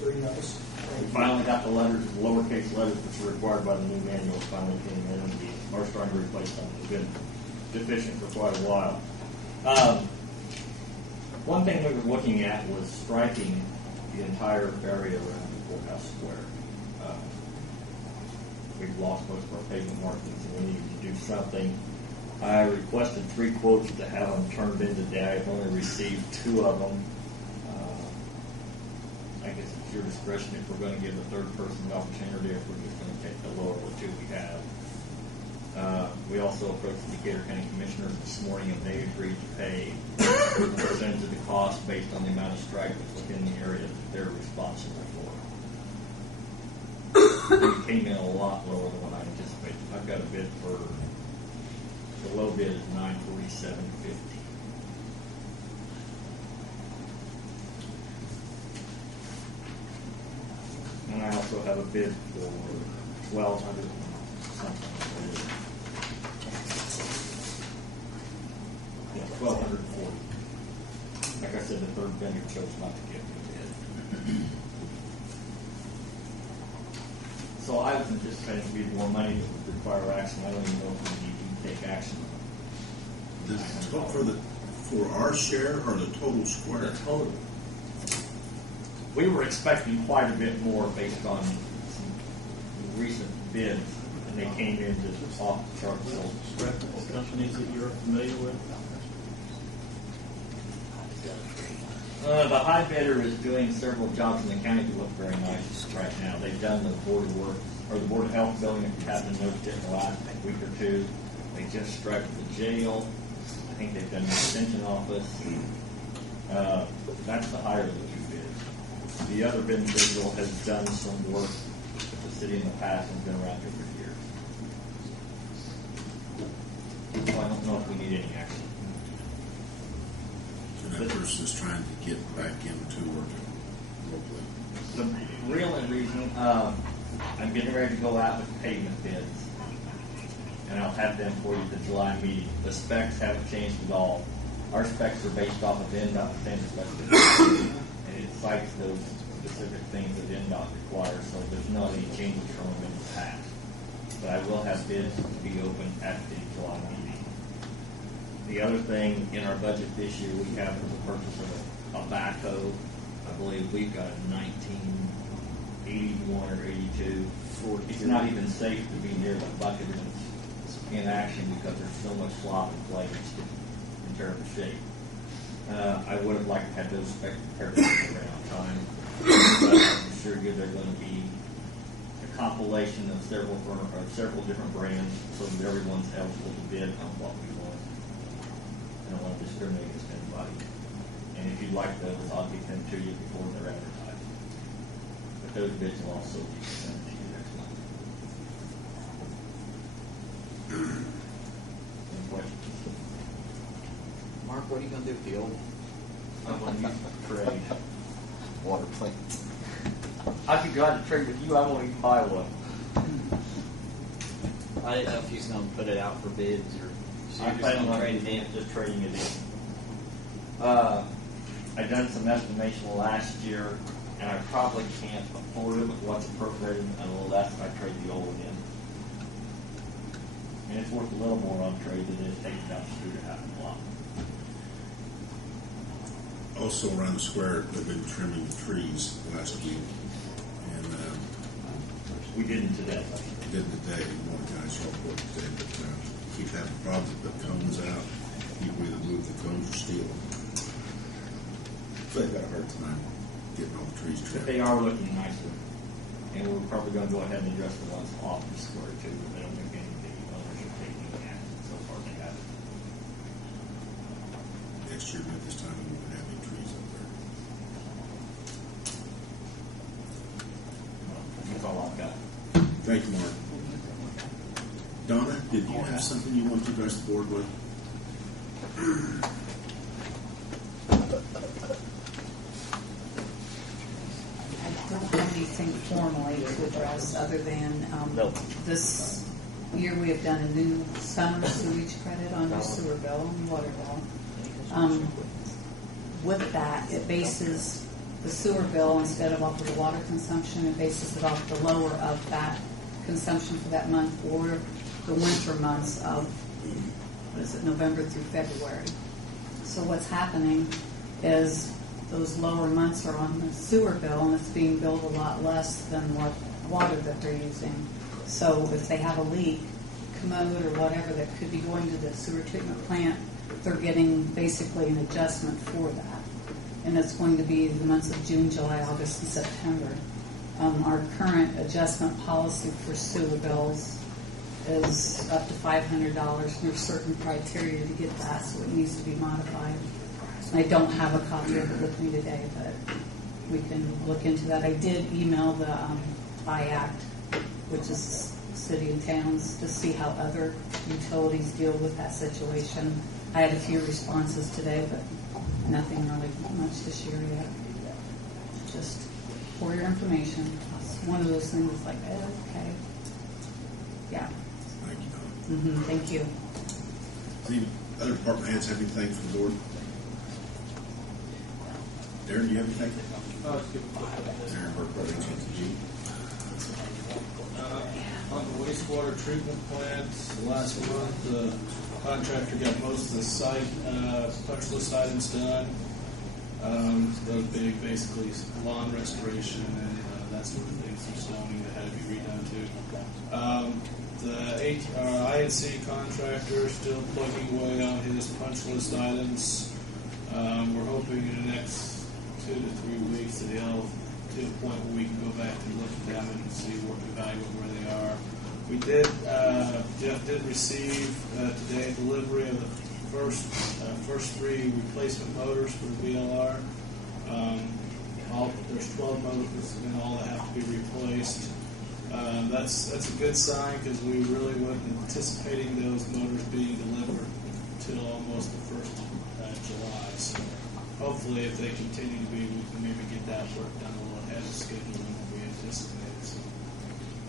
Very nice. We finally got the letters, the lowercase letters, which are required by the new manual, finally came in, and we are starting to replace them. We've been deficient for quite a while. One thing we were looking at was striping the entire area around the courthouse square. We've lost most of our pavement markings, and we needed to do something. I requested 3 quotes to have them turned in today. I've only received 2 of them. I guess it's your discretion if we're going to give the third person the opportunity, or if we're just going to take the lower of the 2 we have. We also approached the Decatur County Commissioners this morning, and they agreed to pay a percentage of the cost based on the amount of stripe that's within the area that they're responsible for. It came in a lot lower than what I anticipated. I've got a bid for, the low bid is $947.50. And I also have a bid for $1,200 something. Yeah, $1,240. Like I said, the third vendor chose not to give me a bid. So I was anticipating to be more money that would require action. I don't even know if we need to take action. For our share or the total square? The total. We were expecting quite a bit more based on some recent bids, and they came in just off the chart. Companies that you're familiar with? The high bidder is doing several jobs in the county that look very nice right now. They've done the Board of Work, or the Board of Health building, if you haven't noticed it in the last week or 2. They just striped the jail. I think they've done the extension office. That's the higher of the 2 bids. The other bid individual has done some work with the city in the past and been around here for years. So I don't know if we need any action. So that person is trying to get back into working locally. The real reason, I'm getting ready to go out with pavement bids, and I'll have them for you at the July meeting. The specs haven't changed at all. Our specs are based off of NDOT standard specifications, and it cites those specific things that NDOT requires, so there's not any changes from them in the past. But I will have bids to be open at the July meeting. The other thing in our budget this year, we have the purchase of a backhoe. I believe we've got a 1981 or 82. It's not even safe to be near the bucket in action because there's so much slop and clay it's in terrible shape. I would have liked to have those specs prepared around time, but I'm sure you they're going to be a compilation of several different brands so that everyone's eligible to bid on what we want. I don't want to discriminate against anybody. And if you'd like those, I'll get them to you before they're advertised. But those bids will also be sent to you next month. Any questions? Mark, what are you going to do with the old I'm going to use it for trade. water plant? I'd be glad to trade with you. I won't even buy one. I didn't know if he's going to put it out for bids or so I'm you're just planning going to on trade it in. just trading it in. I done some estimation last year, and I probably can't afford it with what's appropriated unless I trade the old one in. And it's worth a little more on trade than it is taking down the street or half a block. Also around the square, they've been trimming the trees last week, and We didn't today. did today. One of the guys saw it today, but keep having problems with the cones out. People either move the cones or steal them. So they've got a hard time getting all the trees But trimmed. they are looking nicer. And we're probably going to go ahead and address the ones off the square too, but they don't make any big ownership taking action. So far they haven't. Next year, at this time, we won't have any trees up there. That's all I've got. Thank you, Mark. Donna, did you have something you want to address the board with? I don't have anything formally to address other than this year we have done a new summer sewage credit on our sewer bill and water bill. With that, it bases the sewer bill, instead of off of the water consumption, it bases it off the lower of that consumption for that month or the winter months of, what is it, November through February. So what's happening is those lower months are on the sewer bill, and it's being billed a lot less than what water that they're using. So if they have a leak, commode or whatever that could be going to the sewer treatment plant, they're getting basically an adjustment for that. And it's going to be the months of June, July, August, and September. Our current adjustment policy for sewer bills is up to $500. There's certain criteria to get that, so it needs to be modified. I don't have a copy of it with me today, but we can look into that. I did email the IACT, which is city and towns, to see how other utilities deal with that situation. I had a few responses today, but nothing really much this year yet. Just for your information, it's one of those things like, okay. Yeah. Thank you, Don. Thank you. Any other department heads have anything for the board? Darren, do you have anything? Darren Burke, G. On the wastewater treatment plant, last month, the contractor got most of the site, punch list items done. Those big, basically, lawn restoration and that sort of thing, some zoning that had to be redone too. The INC contractor still plugging away on his punch list items. We're hoping in the next 2 to 3 weeks that he'll to a point where we can go back and look at them and see what evaluate where they are. We did, Jeff did receive today delivery of the first 3 replacement motors for the VLR. There's 12 motors in all that have to be replaced. That's a good sign because we really weren't anticipating those motors being delivered until almost the 1st of July. So hopefully, if they continue to be, we can maybe get that work done a little ahead of schedule than what we anticipated. So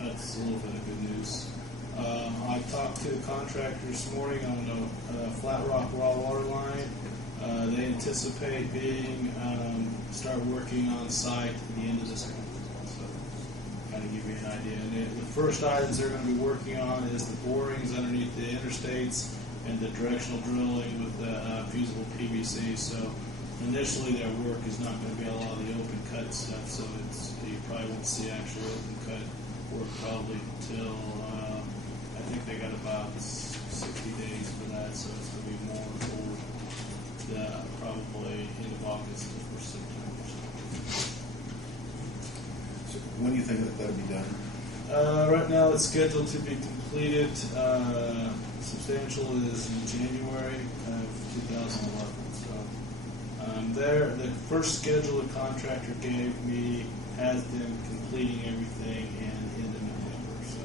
that's a little bit of good news. I talked to the contractor this morning on the Flat Rock raw water line. They anticipate start working on site at the end of this month. So, kind of give you an idea. And the first items they're going to be working on is the borings underneath the interstates and the directional drilling with the fusible PVC. So initially their work is not going to be a lot of the open cut stuff. So you probably won't see actual open cut work probably until I think they got about 60 days for that. So it's going to be more toward probably end of August or September. So when do you think that'll be done? Right now it's scheduled to be completed. Substantial is in January of 2011. So the first schedule the contractor gave me has them completing everything in end of November. So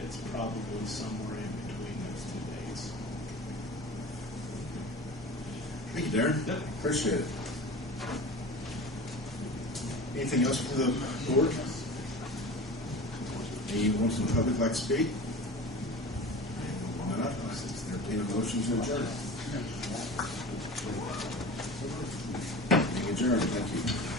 it's probably somewhere in between those 2 dates. Thank you, Darren. Yep. Appreciate it. Anything else for the board? Anyone from the public like to speak? Not. I entertain a motion to adjourn. Adjourn. Thank you.